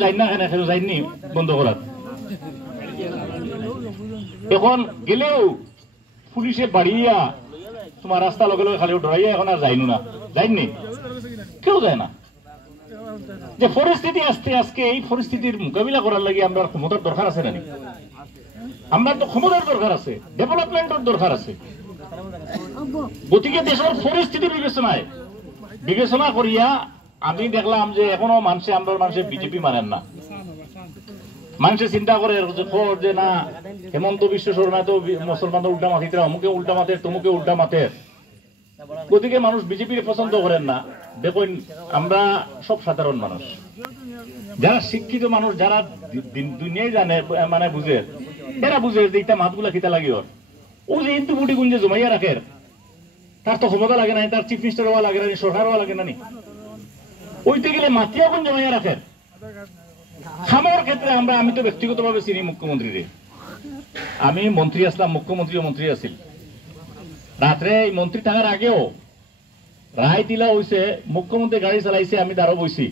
যাই না কেন যাইনি বন্ধ করার এখন গেলেও পুলিশে বাড়িয়া তোমার রাস্তা লগে লগে খালি ডরাইয়া এখন আর যাইনো না যাইনি কেউ যায় না যে পরিস্থিতি আসতে আজকে এই পরিস্থিতির মোকাবিলা করার লাগে আমরা ক্ষমতার দরকার আছে নানি আমরা তো ক্ষমতার দরকার আছে ডেভেলপমেন্টের দরকার আছে গতিকে দেশের পরিস্থিতি বিবেচনা করিয়া আমি দেখলাম যে এখনো মানুষে আমরা মানুষে বিজেপি মানেন না মানুষে চিন্তা করে যে না হেমন্ত বিশ্ব শর্মা তো মুসলমানদের উল্টা মাথিতে অমুকে উল্টা মাথে তমুকে উল্টা মাথে গতিকে মানুষ বিজেপির পছন্দ করেন না দেখুন আমরা সব সাধারণ মানুষ যারা শিক্ষিত মানুষ যারা দুনিয়ায় জানে মানে বুঝে এরা বুঝে যে এটা মাতগুলা খিতা লাগে ওর ও যে ইন্দু বুটি গুঞ্জে জমাইয়া রাখে তার তো ক্ষমতা লাগে না তার চিফ মিনিস্টার হওয়া লাগে না সরকার হওয়া লাগে না ওইতে গেলে মাতিয়া কোন জমাইয়া রাখে খামার ক্ষেত্রে আমি তো ব্যক্তিগতভাবে চিনি মুখ্যমন্ত্রীরে আমি মন্ত্রী আসলাম মুখ্যমন্ত্রী মন্ত্রী আছিল রাত্রে মন্ত্রী থাকার আগেও রায় দিলা হয়েছে মুখ্যমন্ত্রী গাড়ি চালাইছে আমি দাঁড়ো বইছি